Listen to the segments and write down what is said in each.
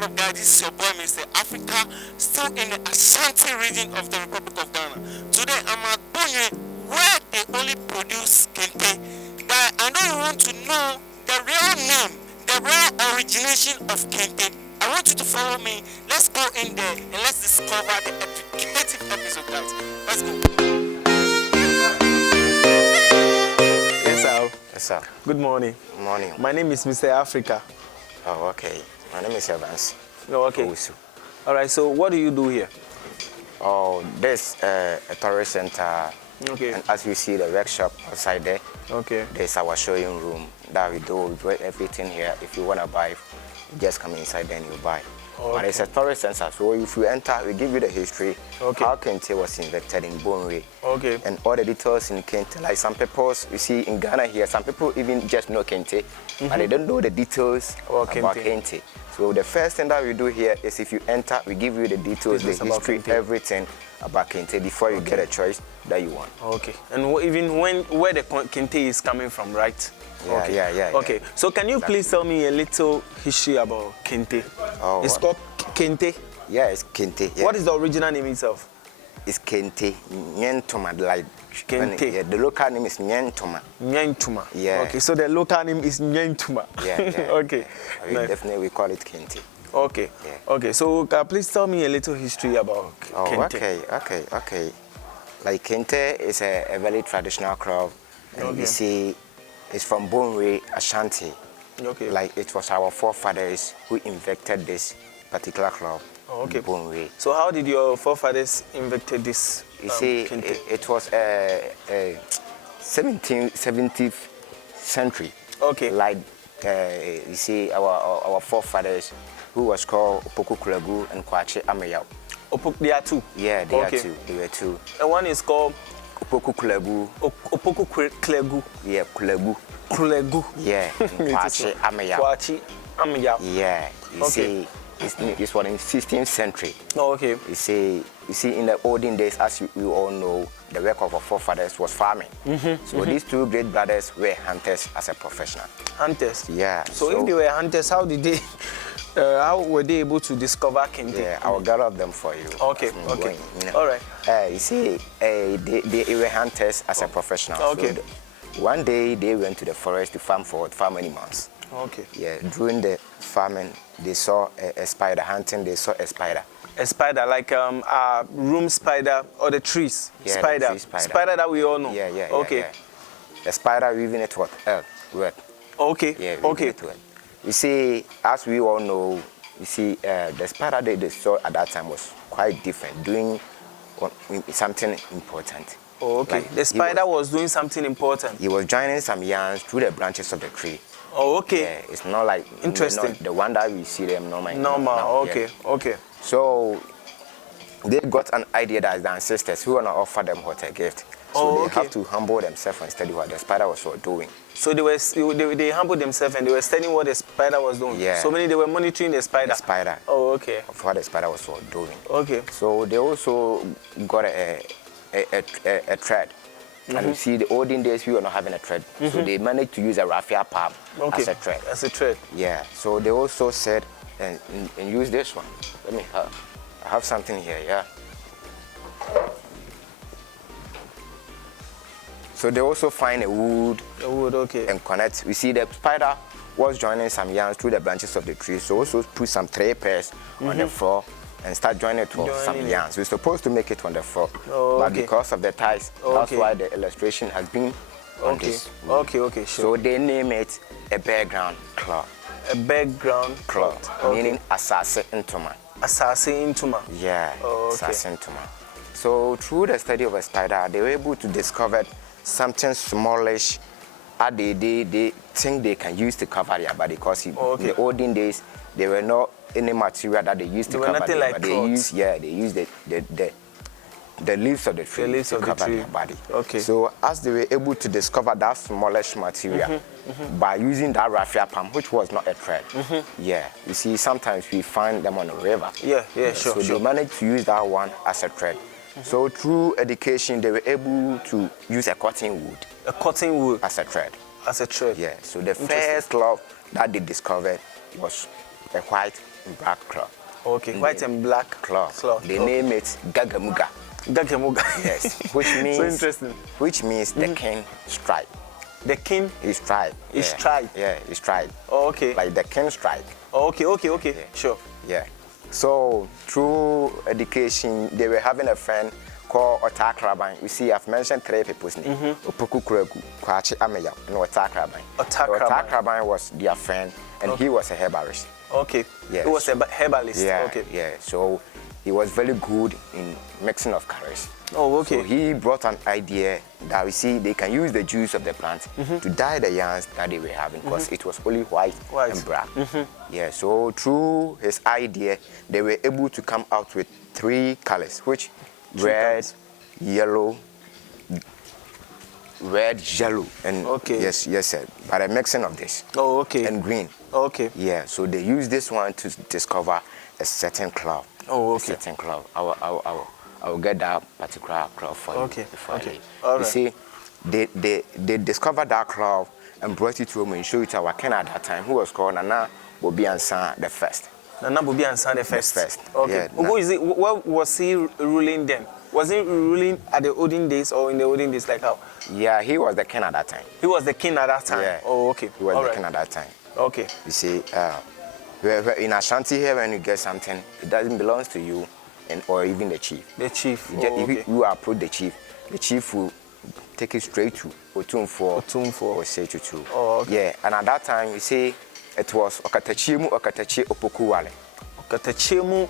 what up, guys? This is your boy, Mr. Africa, still in the Ashanti region of the Republic of Ghana. Today, I'm at Bonye, where they only produce kente. Guys, I know you want to know the real name, the real origination of kente. I want you to follow me. Let's go in there and let's discover the educative episode, guys. Let's go. Yes, sir. Yes, sir. Good morning. Good morning. My name is Mr. Africa. Oh, okay. My name is Evans. Oh, okay. Owusu. All right, so what do you do here? Oh, there's a tourist center. Okay. And as you see the workshop outside there, Okay. there's our showing room that we do everything here. If you want to buy, you just come inside then you buy. Okay. But it's a tourist center, so if you enter, we give you the history, Okay. how Kente was invented in Bonwe. Okay. And all the details in Kente. Like some people, you see in Ghana here, some people even just know Kente, but they don't know the details about Kente. So the first thing that we do here is if you enter, we give you the details, the history, everything about Kente before you get a choice that you want. Okay. And even where the Kente is coming from, right? Yeah, okay. yeah. Okay. So can you please tell me a little history about Kente? Oh, it's called Kente. Yeah, it's Kente. Yeah. What is the original name itself? It's Kente. Nyentoma, like Kente. Yeah, the local name is Nyentoma. Nyentoma. Yeah. Okay, so the local name is Nyentoma. Yeah. Okay. Nice. Definitely we call it Kente. Okay. Yeah. Okay, so please tell me a little history about Kente. Okay. Like Kente is a very traditional crop, and you see, it's from Bonwe, Ashanti. Okay. Like it was our forefathers who invented this particular crop. Okay. Bonwe. So how did your forefathers invented this? You see, Kente? it was 17th century. Okay. Like you see, our forefathers, who was called Opoku Kulegu and Kwache Ameyao. There are two. Yeah, they are two. They were two. And one is called Opoku Kulegu. Opoku Kulegu. Yeah, Kulegu. Kulegu. Yeah, Kwache Ameyao. Kwache Ameyao. Yeah, you see, this was in 16th century. Oh, okay. You see, in the olden days, as we all know, the work of our forefathers was farming. So these two great brothers were hunters as a professional. Hunters. Yeah. So if they were hunters, how did they? How were they able to discover Kente? Yeah, I will gather them for you. Okay. Okay. All right. You see, they were hunters as a professional. Okay. So one day they went to the forest to farm animals. Okay. Yeah. During the farming, they saw a spider hunting. They saw a spider. A spider, like a room spider or the trees. Yeah, spider. the tree spider. Spider that we all know. Yeah. Okay. Yeah. The spider weaving it with earth. Okay. Yeah. Okay. It with. You see, as we all know, you see, the spider they saw at that time was quite different, doing something important. Oh, okay. Like the spider was doing something important. He was joining some yarns through the branches of the tree. Oh, okay. Yeah, it's not like interesting. The one that we see them normally. Normal. Okay. Yeah. Okay. So they got an idea that the ancestors who want to offer them what a gift. So they have to humble themselves and study what the spider was doing. So they humbled themselves and they were studying what the spider was doing. Yeah. So meaning they were monitoring the spider. The spider. Oh, okay. Of what the spider was doing. Okay. So they also got a thread. And you see, the olden days we were not having a thread, so they managed to use a raffia palm as a thread. As a thread. Yeah. So they also said and use this one. Let me have. I have something here. Yeah. So they also find a wood. Okay. And connect. We see the spider was joining some yarns through the branches of the tree. So also put some three pairs on the floor and start joining it with some yarns. We're supposed to make it on the floor. But because of the ties, that's why the illustration has been on this. Okay, sure. So they name it a background cloth. A background cloth. Meaning Asase Ntoma. Asase Ntoma. Yeah, Asase Ntoma. So through the study of a spider, they were able to discover something smallish that they think they can use to cover their body, because in the olden days there were not any material that they used to cover their body. They used the leaves of the tree to cover their body. Okay. So as they were able to discover that smallish material by using that raffia palm, which was not a thread. Yeah, you see, sometimes we find them on the river. Yeah, sure. So they managed to use that one as a thread. So through education, they were able to use a cotton wood. A cotton wood? As a thread. As a thread? Yeah. So the first cloth that they discovered was a white and black cloth. Okay, white and black Cloth. They okay. name it Gagamuga. Gagamuga. Yes, which means so interesting. Which means the king stripe. The king is stripe. Is stripe. Yeah, is stripe. Oh, okay. Like the king stripe. Oh, okay. Yeah. Sure. Yeah. So through education, they were having a friend called Otakraban. You see, I've mentioned 3 people's names. Opoku Kureku, Kwachi Ameya, and Otakraban. Otakraban was their friend, and he was a herbalist. Okay. Yeah. He was a herbalist. Yeah. Okay. Yeah. So he was very good in mixing of colors. Oh, okay. So he brought an idea that we see they can use the juice of the plant to dye the yarns that they were having because it was only white and black. Yeah, so through his idea, they were able to come out with 3 colors, which red, yellow, and yes, sir, by the mixing of this. Oh, okay. And green. Okay. Yeah, so they use this one to discover a certain cloud. Oh, okay. A certain cloud. I will get that particular cloud for you. Okay. Before Okay. All right. You see, they discovered that cloud and brought it to home and showed it to our king at that time, who was called Nana Bobi Ansan the First. Nana Bobi Ansan the First. Okay. Yeah, Who is it? What was he ruling then? Was he ruling at the olden days or in the olden days, like how? Yeah, he was the king at that time. He was the king at that time. Yeah. Oh, okay. He was the king at that time. Okay. You see, in Ashanti here, when you get something, it doesn't belong to you, or even the chief. The chief. If you approach the chief will take it straight to Otumfo or Setutu. Oh, okay. Yeah, and at that time, you see, it was Okatachiemu Okatachi Opokuwale. Okatachiemu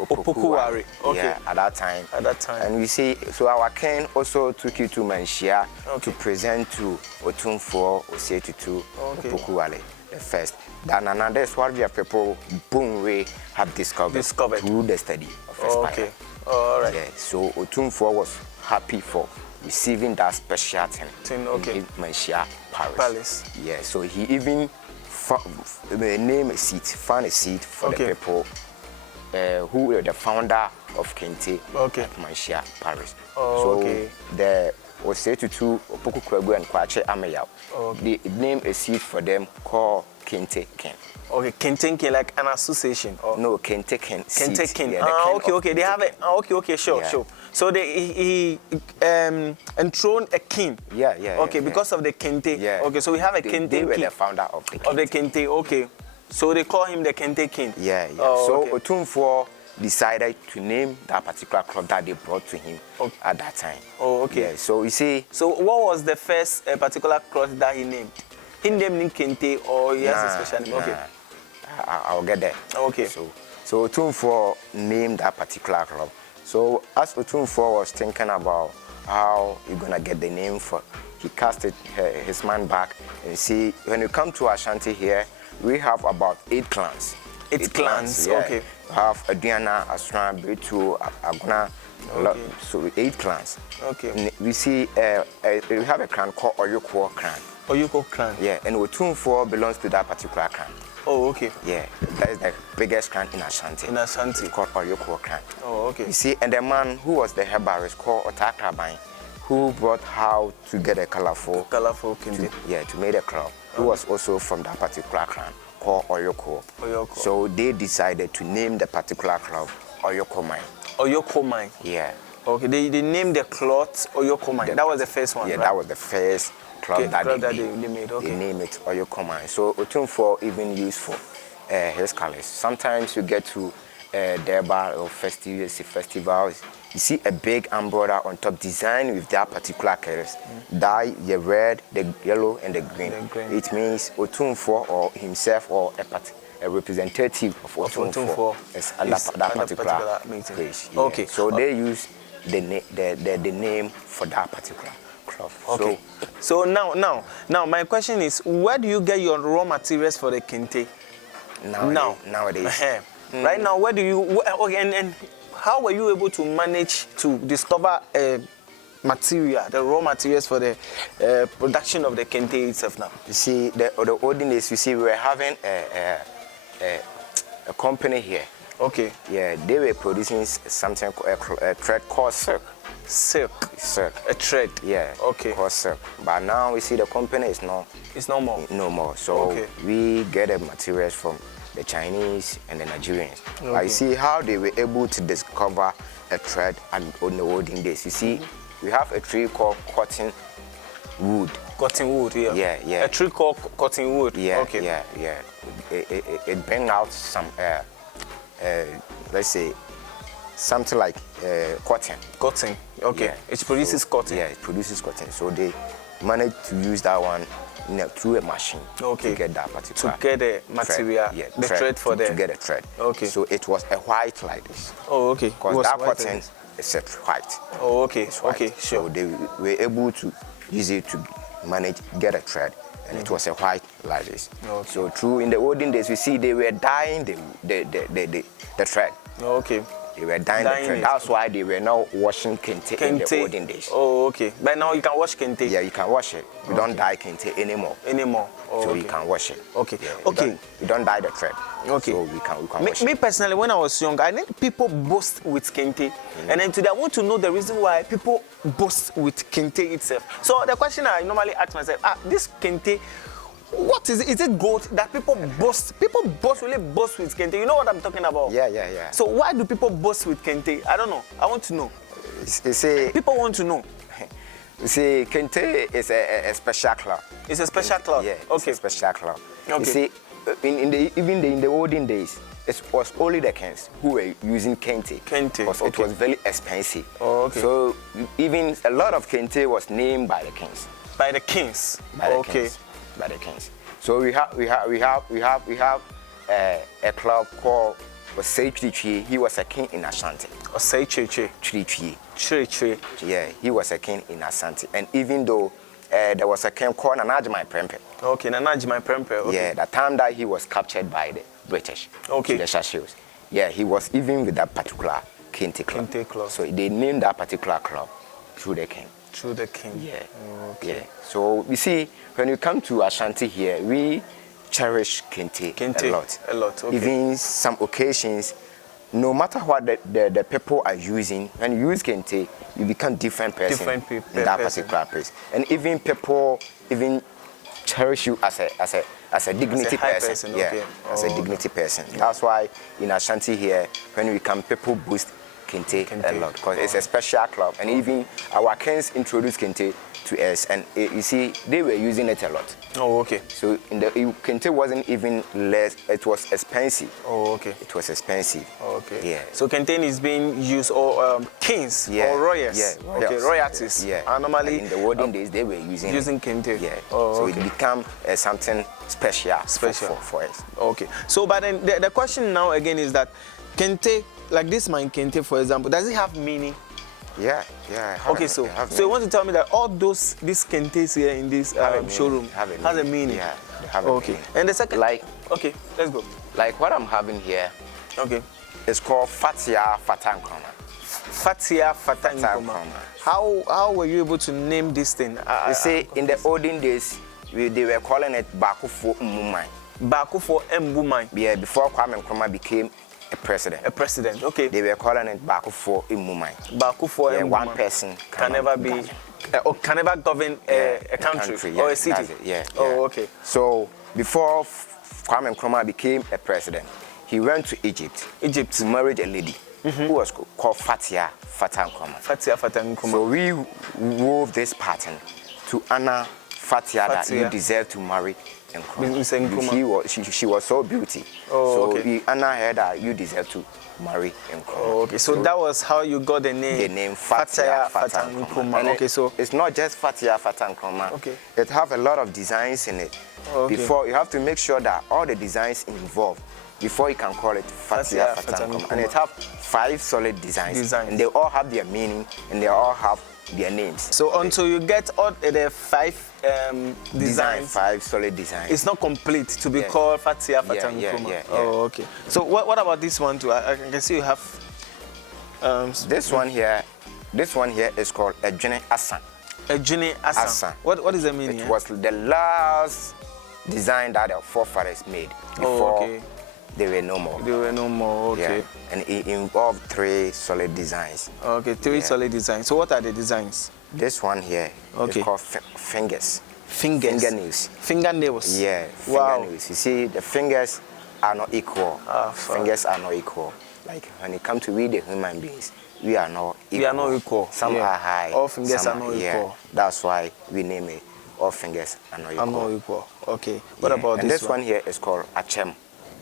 Opokuwale. Okay. Yeah, at that time. At that time. And we see, so our king also took you to Manshia Okay. to present to Otumfo or Setutu Opokuwale. First, then another is what the people Boomway have discovered through the study of a spider. Okay. All right. Yeah, so Otumfo was happy for receiving that special thing okay. in Manshia Palace. Yeah, so he even found a seat for the people who were the founder of Kente at Manshia Paris. Oh, so the Osetutu, Opoku Kregu, and Kwache Ameyao. They named a seat for them called Kente Ken. Okay, Kente Ken, like an association? Or? No, Kente Ken. Kente Ken. Yeah, okay. They have it. Okay, sure. So he enthroned a king. Yeah. Okay, because of the Kente. Yeah. Okay, so we have a Kente King. They were the founder of the Kente. Of the Kente, okay. So they call him the Kente King. Yeah. So Otumfo decided to name that particular cloth that they brought to him at that time. Oh, okay. Yeah, so you see. So what was the first particular cloth that he named? He named him Kente or he has a special name? Okay. I'll get there. Okay. So Otumfo named that particular cloth. So as Otumfo was thinking about how you're gonna get the name for, he casted his man back and see, when you come to Ashanti here, we have about 8 clans. 8 clans, yeah. Okay. We have Adiana, Asran, Betu, Aguna, so 8 clans. Okay. We see, we have a clan called Oyoko clan. Oyoko clan? Yeah, and Otumfo belongs to that particular clan. Oh, okay. Yeah, that is the biggest clan in Ashanti. In Ashanti. It's called Oyoko clan. Oh, okay. You see, and the man who was the herbalist called Otakraban, who brought how to get a colorful Kente. To make a cloth, who was also from that particular clan called Oyoko. So they decided to name the particular cloth Oyoko Mine. Oyoko Mine? Yeah. Okay, they named the cloth Oyoko Mine. That was the first one, Yeah, right? That was the first cloth that they made. Okay. They named it Oyoko Mine. So Otumfo even used for his colors. Sometimes you get to Durbar or festivals, you see a big umbrella on top designed with that particular colors. Dye the red, the yellow, and the green. It means Otumfo or himself or a representative of Otumfo is that particular place. Yeah. Okay. So they use the name for that particular cloth. Okay. So now my question is, where do you get your raw materials for the Kente? Nowadays. Right now, where do you, and how were you able to manage to discover material, the raw materials for the production of the Kente itself now? You see, the olden days, you see, we were having a company here. Okay. Yeah, they were producing something, a thread called silk. Silk. Silk. A thread. Yeah. Okay. Called silk. But now we see the company is not. It's no more. No more. So Okay. we get the materials from the Chinese and the Nigerians. Okay. I see how they were able to discover a thread and on the olden days. You see, we have a tree called cotton wood. Cotton wood, yeah. Yeah, yeah. A tree called cotton wood. Yeah, Okay. yeah. It brings out some, let's say, something like cotton. Cotton. Okay. Yeah. It produces So, cotton. Yeah, it produces cotton. So they managed to use that one through a machine Okay. to get that particular To get the material, thread. Yeah, the thread for to get a thread. Okay. So it was a white like this. Oh, okay. Because It was that white cotton like this. is a white. Oh, okay. It's white. Okay, sure. So they were able to use it to manage, get a thread. And it was a white like this. Okay. So through in the olden days, we see they were dyeing the thread. Oh, okay. They were dyeing the Dyeing thread. it. That's why they were now washing kente in the Kente. olden days. Oh, okay. But now you can wash kente Yeah, you can wash it. We don't dye kente anymore. anymore. Oh, So okay. you can wash it. Okay. Yeah, Okay. We don't dye the thread. Okay. So we can Me, wash it. me personally, when I was young, I think people boast with kente, and then today I want to know the reason why people boast with kente itself. So the question I normally ask myself: this kente, what is it? Is it gold that people boast? People really boast with kente. You know what I'm talking about? Yeah. So why do people boast with kente? I don't know. I want to know. You see, People want to know. you see, kente is a special cloth. It's a special cloth. Yeah, Okay. it's a special cloth. Okay. You see, in the olden days, it was only the kings who were using kente. Kente, Because it okay. was very expensive. Oh, okay. So even a lot of kente was named by the kings. By the kings. By the Okay. kings. By the kings. So we have a club called Osei Chirichie. He was a king in Ashanti. Osei Chirichie. Chirichie. Chirichie. Yeah, he was a king in Ashanti. And even though there was a king called Nanajimai Prempeh. Okay, Nanaji my prempe. Okay. Yeah, the time that he was captured by the British. Okay. The Shashios. Yeah, he was even with that particular Kente club. Kente club. So they named that particular club through the king. Through the king. Yeah. Okay. Yeah. So you see, when you come to Ashanti here, we cherish Kente, Kente a lot. a lot, okay. Even some occasions, no matter what the people are using, when you use Kente, you become different person Different in that person. particular place. And even people cherish you as a dignity high person. person, Yeah, okay. as a dignity person. That's why in Ashanti here, when we come, people boost Kente a Kente. lot because it's a special club. And even our kings introduced Kente to us, and you see, they were using it a lot. Oh, okay. So Kente wasn't even less, it was expensive. Oh, okay. It was expensive. Okay. Yeah. So kente is being used, or kings, Yeah. or royals. Yeah. Okay, royalties. Yeah. Are normally And in the olden days, they were using kente. Yeah. Oh, so okay. it became something special. Special. For us. Okay. So, but then the question now again is that kente, like this mine kente, for example, does it have meaning? Yeah. Okay, so you want to tell me that all these kentes here in this showroom have has a meaning? Yeah, they have a Okay. meaning. And the second, Like- okay, let's go. Like what I'm having here, Okay. it's called Fatia Fatankroma. Fatia Fatankoma. Fatankroma. How were you able to name this thing? You see, in the olden days, they were calling it Bakufo Mumai. Bakufo Mbumai, Yeah, before Kwame Nkrumah became a president. a president. Okay. They were calling it Bakufo Mumai. Bakufo Yeah, Mbumai. one person can never be, or can never govern a country yeah, or a city. that's it, yeah. Oh, okay. So before Kwame Nkrumah became a president, he went to Egypt Egypt. to marry a lady who was called Fatia Fatankroma. Fatia Fatankoma. So we wove this pattern to honor Fatia that you Fatia. deserve to marry Miss Nkrumah. Nkrumah. She was so beautiful. Oh, so okay. we honor her that you deserve to marry Nkrumah. Oh, okay. So that was how you got the name. The name Fatia Fatankoma. Fatankroma. And Okay, so it's not just Fatia Fatankroma. Okay. It have a lot of designs in it. Okay. Before you have to make sure that all the designs involved before you can call it Fatia Fatia Fatankroma. Fatankroma. And it have 5 solid designs. And they all have their meaning and they all have their names. so until you get all the 5 designs, 5 solid designs. it's not complete to be Yeah. called Fatia Yeah, Fatankoma. yeah. Oh, okay. So what about this one too? I can see you have. This one here is called Ejene Asan. Ejene Asan. Asan. What is the meaning? It was the last design that our forefathers made before okay. They were no more. They were no more. Okay. Yeah. And it involved 3 solid designs. Okay, 3 solid designs. So what are the designs? This one here is called fingers. Fingers. Fingernails. Fingernails. Yeah, Wow. fingernails. You see, the fingers are not equal. Fingers are not equal. Like when it comes to we, the human beings, we are not equal. We are not equal. Some are high. All fingers some are not yeah. equal. That's why we name it. All fingers are not equal. Are not equal. Okay. What Yeah. about and this one here is called achem.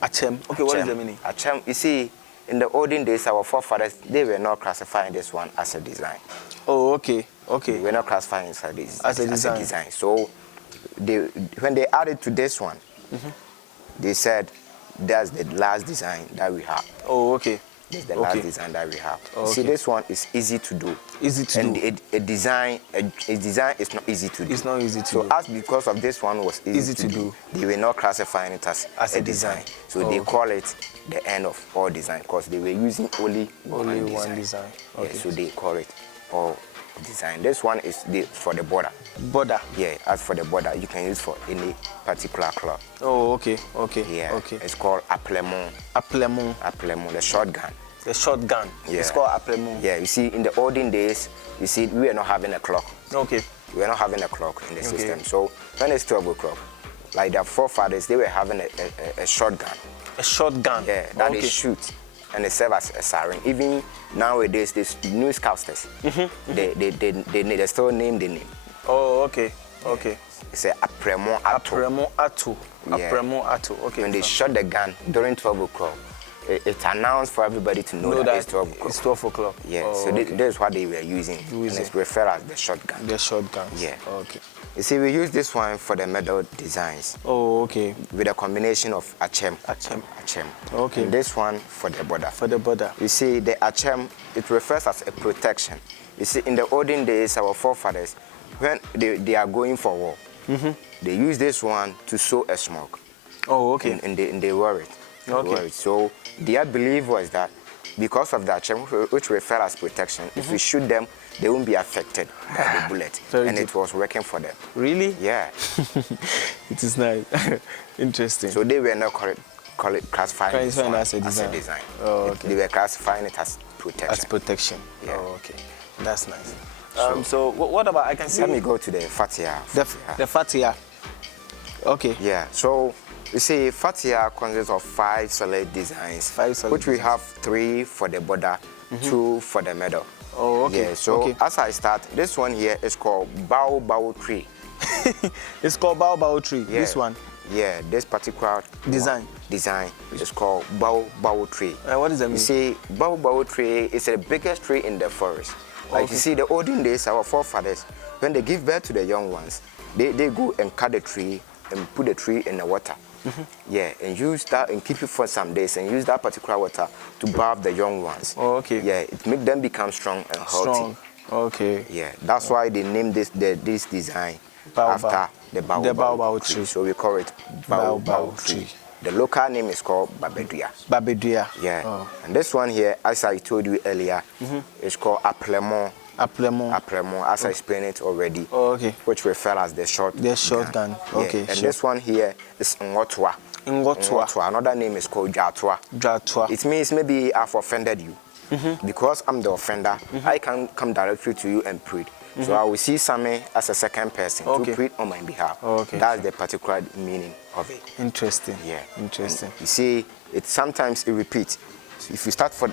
Achem. Okay, what is the meaning? Achem. You see, in the olden days, our forefathers, they were not classifying this one as a design. Oh, okay. Okay. They were not classifying it as a design. So when they added to this one, they said that's the last design that we have. Oh, okay. It's the last design that we have. Okay. See, this one is easy to do. Easy to do. And a design is not easy to do. It's not easy to do. So as because of this one was easy to do, they were not classifying it as a design. So they call it the end of all design because they were using only one design. Okay. Yeah, so they call it all design. This one is for the border. Border. Yeah, as for the border, you can use for any particular cloth. Oh, okay. Okay. Yeah. Okay. It's called aplemon. Aplemon. Aplemon, the shotgun. The shotgun. Yeah. It's called aplemon. Yeah, you see, in the olden days, you see, we are not having a clock. Okay. We are not having a clock in the system. So when it's 12 o'clock, like their forefathers, they were having a shotgun. A shotgun. Yeah, that they shoot and they serve as a siren. Even nowadays, these newscasters, they still name the name. Oh, okay. Okay. It's a apremon ato. Apremon ato. Yeah. Apremon ato. Okay. When they shot the gun during 12 o'clock, it's announced for everybody to know that it's 12 o'clock. It's 12 o'clock. Yeah, oh, so okay. that's what they were using. And it's referred as the shotgun. The shotgun. Yeah. Okay. You see, we use this one for the medal designs. Oh, okay. With a combination of achem. Achem. Okay. And this one for the border. For the border. You see, the achem, it refers as a protection. You see, in the olden days, our forefathers, when they are going for war, they use this one to sow a smoke. Oh, okay. And they wear it. Okay. So their belief was that because of that, which refer as protection, if we shoot them, they won't be affected by the bullet. And it was working for them. Really? Yeah. It is nice. Interesting. So they were not classifying it as a design. Oh, okay. They were classifying it as protection. As protection. Yeah. Oh, okay. That's nice. So what about, I can see... Let me go to the fatia. The fatia. Okay. Yeah, so you see, fatia consists of 5 solid designs, which we have 3 for the border, 2 for the middle. Oh, okay. Yeah, so as I start, this one here is called bao tree. It's called bao tree, yeah. This one? Yeah, this particular design is called bao tree. What does that mean? You see, bao tree is the biggest tree in the forest. Like you see, the olden days, our forefathers, when they give birth to the young ones, they go and cut the tree and put the tree in the water. Yeah, and use that and keep it for some days and use that particular water to bath the young ones. Oh, okay. Yeah, it make them become strong and healthy. Strong. Okay. Yeah, that's why they named this design after the baobab tree. So we call it baobab tree. The local name is called babedua. Babedua. Yeah. Oh. And this one here, as I told you earlier, is called aplemon. Aplemon, as I explained it already. Oh, okay. Which refer as the shotgun. The shotgun. Okay. Yeah. And this one here is ngotwa. Ngotwa. Another name is called jatwa. Jatwa. It means maybe I've offended you. Because I'm the offender, I can come directly to you and plead. So I will see Sammy as a second person to plead on my behalf. Okay. That's the particular meaning of it. Interesting. Yeah. Interesting. And you see, sometimes it repeats. So if you start for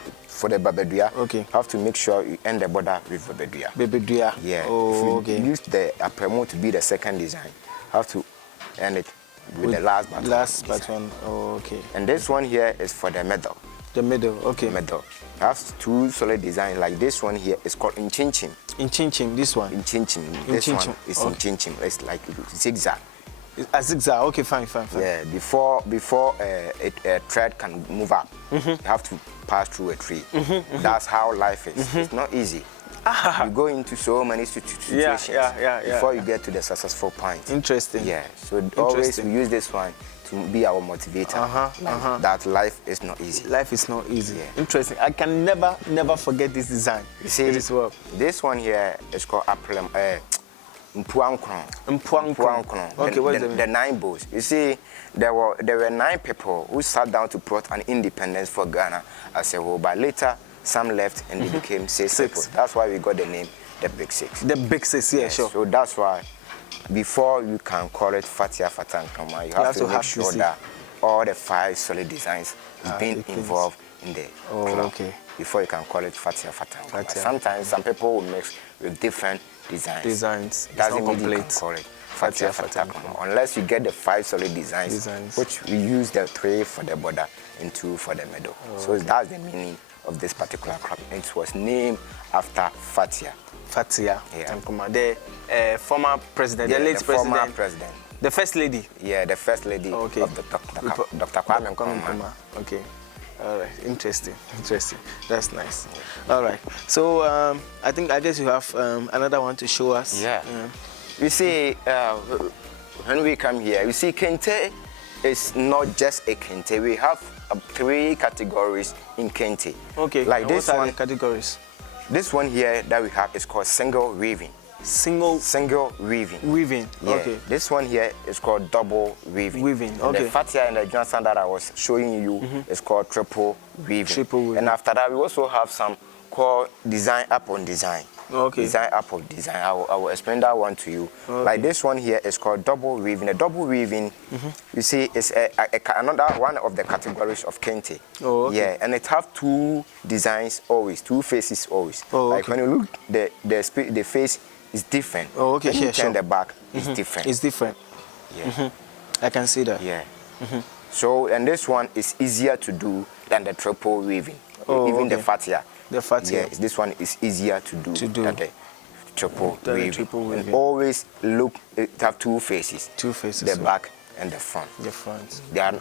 the babedua, you have to make sure you end the border with babedua. Babedua. Yeah. Oh, if you use the apremon to be the second design, you have to end it with the last button. Last button. Oh, okay. And this one here is for the middle. The middle, okay. Middle. It has 2 solid designs. Like this one here is called inchinchim. Inchinchim, this one. Inchinchim. This one is inchinchim. It's like zigzag. A zigzag. Okay, fine. Yeah. Before a thread can move up, you have to pass through a tree. That's how life is. It's not easy. You go into so many situations before you get to the successful point. Interesting. Yeah. So always we use this one to be our motivator. That life is not easy. Life is not easy. Yeah. Interesting. I can never forget this design. You see, this one here is called Mpuankron. Okay, what is the 9 bows. You see, there were 9 people who sat down to plot an independence for Ghana as a whole, but later some left and they became 6 people. That's why we got the name the Big Six. The Big Six, yeah, sure. So that's why before you can call it Fatia Fatankrama, you have to make sure that all the 5 solid designs is being involved in the club. Okay. Before you can call it Fatia Fatankrama. Sometimes some people will mix with different designs. Doesn't mean you can call it Fatia Fatankrama unless you get the 5 solid designs, which we use the 3 for the border and 2 for the middle. So that's the meaning of this particular club. It was named after Fatia. Fatia Fatankrama, the former president, the late former president. The first lady? Yeah, the first lady of the Dr. Kwame Nkrumah. Okay. All right. Interesting. That's nice. All right. So I guess you have another one to show us. Yeah. You see, when we come here, you see, Kente is not just a Kente. We have 3 categories in Kente. Okay. Like this what are one. the categories? This one here that we have is called single weaving. Single weaving. Yeah. Okay. This one here is called double weaving. Okay. The Fatia and the Johnson that I was showing you is called triple weaving. And after that, we also have some called design upon design. Okay. Design upon design. I will explain that one to you. Okay. Like this one here is called double weaving. The double weaving, you see, is another one of the categories of Kente. Oh, okay. Yeah, and it have 2 designs always, 2 faces always. Oh, okay. Like when you look, the face is different. Oh, okay. When you turn the back, it's different. It's different. Yeah. I can see that. Yeah. So, and this one is easier to do than the triple weaving. Oh, even okay. the Fatia. The Fatia. Yeah, this one is easier to do than the triple weaving. And always look, it have 2 faces. 2 faces. The back and the front. The front. They are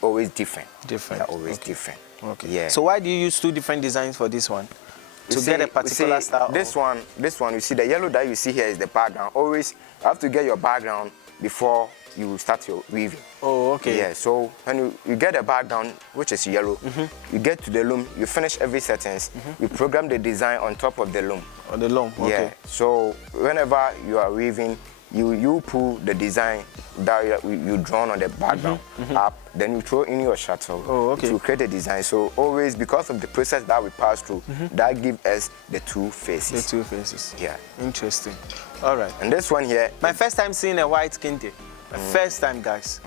always different. They are always different. Okay. Yeah. So why do you use 2 different designs for this one? To get a particular style? This one, you see, the yellow that you see here is the background. Always, you have to get your background before you start your weaving. Oh, okay. Yeah, so when you get the background, which is yellow, you get to the loom, you finish every sentence, you program the design on top of the loom. On the loom, okay. Yeah, so whenever you are weaving, you pull the design that you drawn on the background up, then you throw in your shuttle to create a design. So always, because of the process that we pass through, that gives us the 2 faces. The 2 faces. Yeah. Interesting. All right. And this one here. My first time seeing a white Kente. My first time, guys.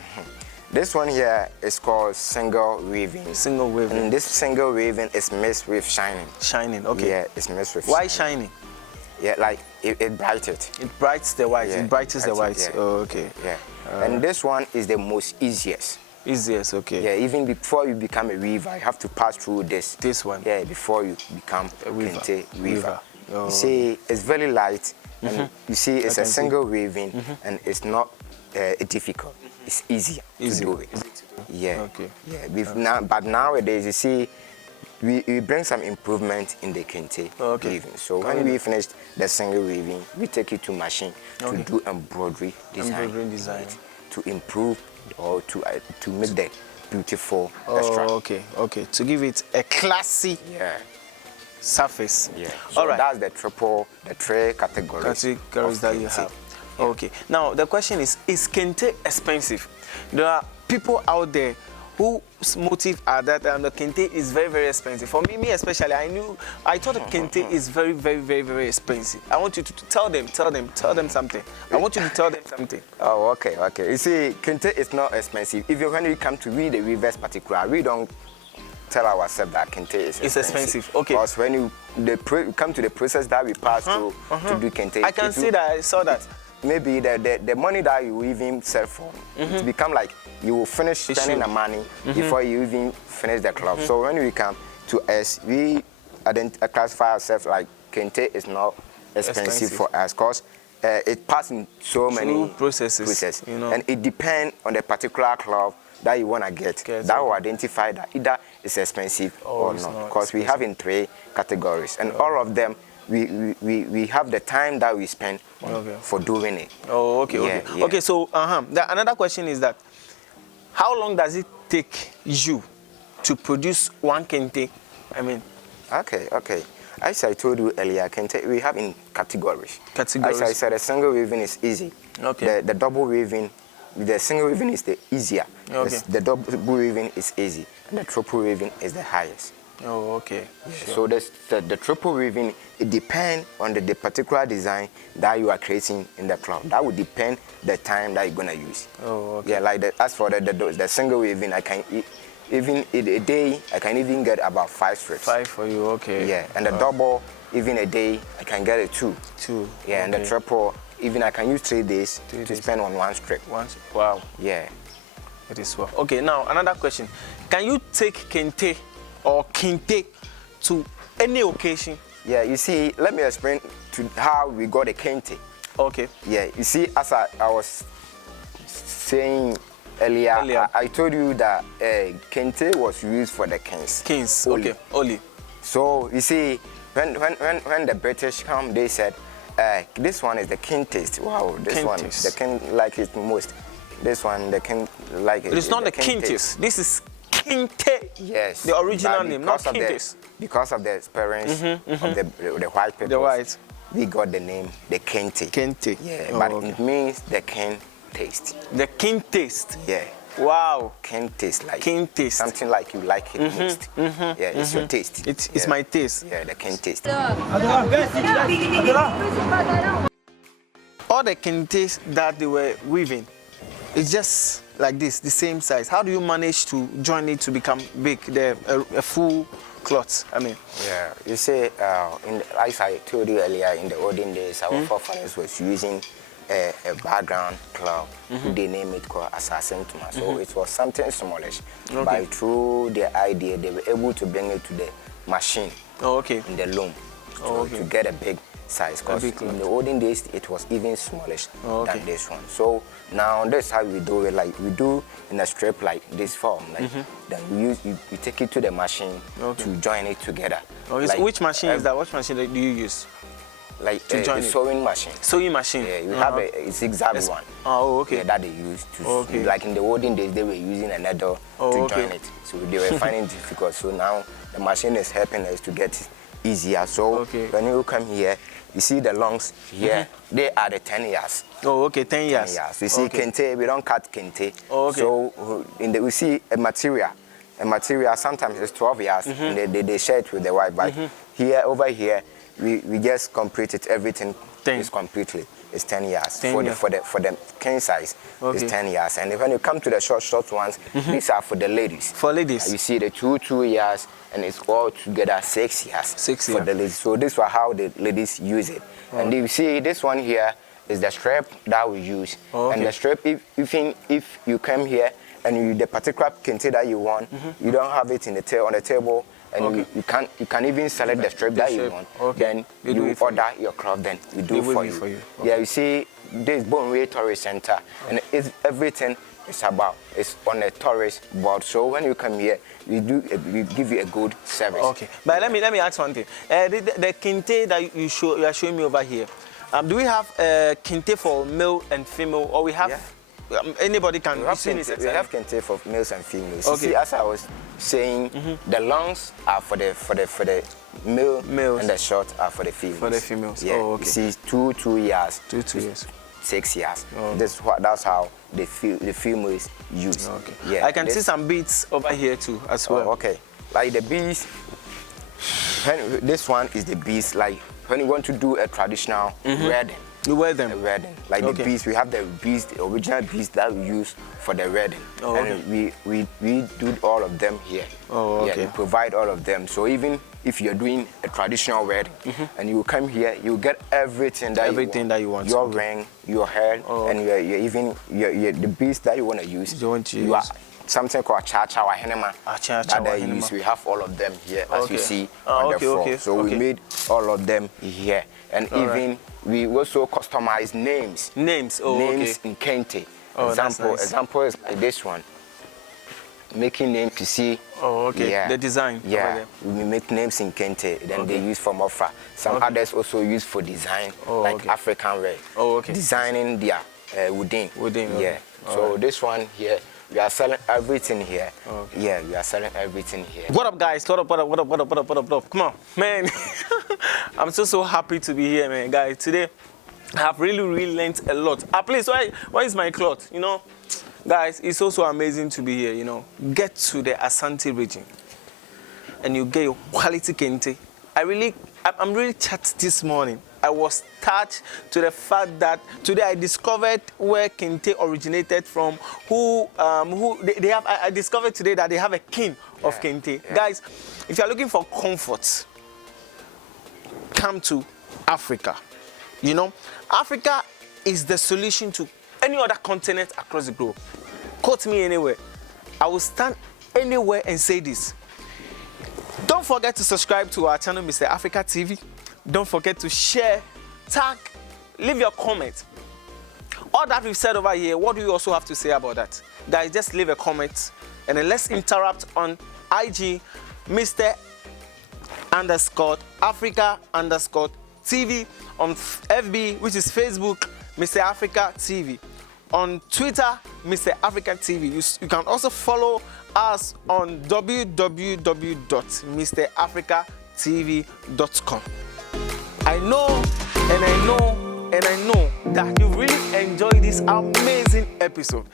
This one here is called single weaving. Single weaving. And this single weaving is mixed with shining. Shining, okay. Yeah, it's mixed with Why shining? Yeah, like it brightened. It brightens the white. Yeah, it brightens the white. Yeah. Oh, okay. Yeah. And this one is the most easiest. Easiest, okay. Yeah, even before you become a weaver, you have to pass through this. This one. Yeah, before you become a Kente weaver. Oh. You see, it's very light. And you see, it's a single weaving, and it's not difficult. It's easy to do it. Yeah. Okay. Yeah. But nowadays, you see, we bring some improvement in the Kente weaving. So when we finish the single weaving, we take it to machine to do embroidery design. To improve or to make the beautiful extra. Okay. To give it a classy surface. Yeah. So all right. That's the 3 categories that you have. Okay. Now the question is Kente expensive? There are people out there whose motive are that the Kente is very, very expensive. For me especially, I thought Kente is very, very, very, very expensive. I want you to tell them something. I want you to tell them something. Oh, okay. You see, Kente is not expensive. When we come to read the weavers particular, we don't tell ourselves that Kente is expensive. It's expensive, okay. Because when you come to the process that we pass through to do Kente, I can see that. I saw that. Maybe the money that you even sell for, it become like you will finish spending the money before you even finish the club. So when we come to us, we classify ourselves like Kente is not expensive for us because it passes so many processes. And it depends on the particular club that you want to get. That will identify that either it's expensive or not. Because we have in 3 categories. And all of them, we have the time that we spend for doing it. Oh, okay. Okay, so another question is that how long does it take you to produce one Kente? I mean, okay. As I told you earlier, we have in categories. As I said, the single weaving is easy. Okay. The double weaving, the single weaving is the easier. Okay. The double weaving is easy. And the triple weaving is the highest. Oh, okay. Sure. So the triple weaving, it depends on the particular design that you are creating in the cloth. That would depend the time that you're gonna use. Oh, okay. Yeah, like as for the single weaving, I can even in a day I can even get about 5 strips. 5 for you, okay. Yeah, and the double, even a day I can get it 2. 2. Yeah, okay. and the triple, even I can use 3 days to spend on 1 strip. Wow. Yeah. It is well. Okay, now another question. Can you take kente or kente to any occasion? Yeah, you see, let me explain to how we got the kente. Okay. Yeah, you see, as I was saying earlier. I told you that kente was used for the kings. Kings, only. Okay, only. So you see, when the British come, they said, this one is the king taste. Wow, this one, the king like it most. This one, the king like it. It's not the king taste. This is kente. Yes. The original name, not king taste. Because of the experience of the white people. The white. We got the name, the kente. Kente. Yeah, but it means the king taste. The king taste. Yeah. Wow. King taste, like king taste. Something like you like it most. Yeah, it's your taste. It's my taste. Yeah, the king taste. All the kentes that they were weaving, it's just like this, the same size. How do you manage to join it to become big, a full cloth? I mean. Yeah, you see, as I told you earlier, in the olden days, our forefathers was using a background cloth. They name it called assassin tuma. So it was something smallish. Okay. But through their idea, they were able to bring it to the machine. Oh, okay. In the loom. To get a big size. Because in the olden days, it was even smallish than this one. So now that's how we do it. Like we do in a strip like this form. Like then you take it to the machine to join it together. Like, which machine is that? Which machine do you use? Like the sewing machine. Sewing machine. Yeah, you have a zigzag one. Oh, okay. Yeah, that they used to. Like in the olden days, they were using a needle to join it. So they were finding it difficult. So now the machine is helping us to get it easier. So when you come here, you see the lungs here. They are the 10 years. Oh, okay, 10 years. 10 years. We see kente. We don't cut kente. Oh, okay. So we see a material. A material sometimes it's 12 years. And they share it with the white. But here, over here, we just complete it. Everything is completely. It's 10 years. For the king size, it's 10 years. And when you come to the short ones, these are for the ladies. For ladies. You see the 2 years, and it's all together 6 years. 6 years. For the ladies. So this was how the ladies use it. And you see this one here is the strap that we use. And the strap, if you come here and the particular kente that you want, you don't have it on the table. And you can even select the strip that you want. Then you order your cloth, then we do for you. Yeah, you see, this Bonway Tourist Center, and everything is on a tourist board. So when you come here, we give you a good service. Okay, but let me ask one thing. The kente that you are showing me over here, do we have kente for male and female, or we have? Yeah. Anybody can. We have kente for males and females. Okay. See, as I was saying, the longs are for the males, and the short are for the females. For the females. Yeah. Oh, okay. See, 2 years. 2 years. 6 years. That's how the females use. Okay. Yeah. I can see some beads over here too as well. Oh, okay. Like the beads. This one is the beads. Like when you want to do a traditional wedding. You wear them? The wedding. Like the beads, we have the beads, the original beads that we use for the wedding. And we do all of them here. Oh, okay. Yeah, we provide all of them. So even if you're doing a traditional wedding and you come here, you get everything that you want. Your ring, your hair, and the beads that you want to use. You are something called cha-cha or henema that they use. We have all of them here, as you see on the floor. So we made all of them here. And we also customize names. Names in Kente. Example is like this one. Making names to see. Oh, okay. Yeah. The design. Yeah. We make names in Kente. Then they use for Mofra. Some others also use for design, like African wear. Oh, okay. Designing their wooden. Wooden. Yeah. So this one here, We are selling everything here. Okay. Yeah, we are selling everything here. What up, guys? What up? Come on, man. I'm so happy to be here, man. Guys, today I have really learned a lot. Please, why is my cloth? You know, guys, it's also amazing to be here. You know, get to the Asante region and you get your quality kente. I'm really touched this morning. I was touched to the fact that today I discovered where kente originated from. I discovered today that they have a king of kente. Yeah. Guys, if you are looking for comfort, come to Africa. You know, Africa is the solution to any other continent across the globe. Quote me anywhere. I will stand anywhere and say this. Don't forget to subscribe to our channel, Mr. Africa TV. Don't forget to share, tag, leave your comment. All that we've said over here, what do you also have to say about that? Guys, just leave a comment and then let's interact on IG, Mr. _Africa _TV, on FB, which is Facebook, Mr. Africa TV. On Twitter, Mr. Africa TV. You can also follow us on www.mrafricatv.com. I know that you really enjoyed this amazing episode.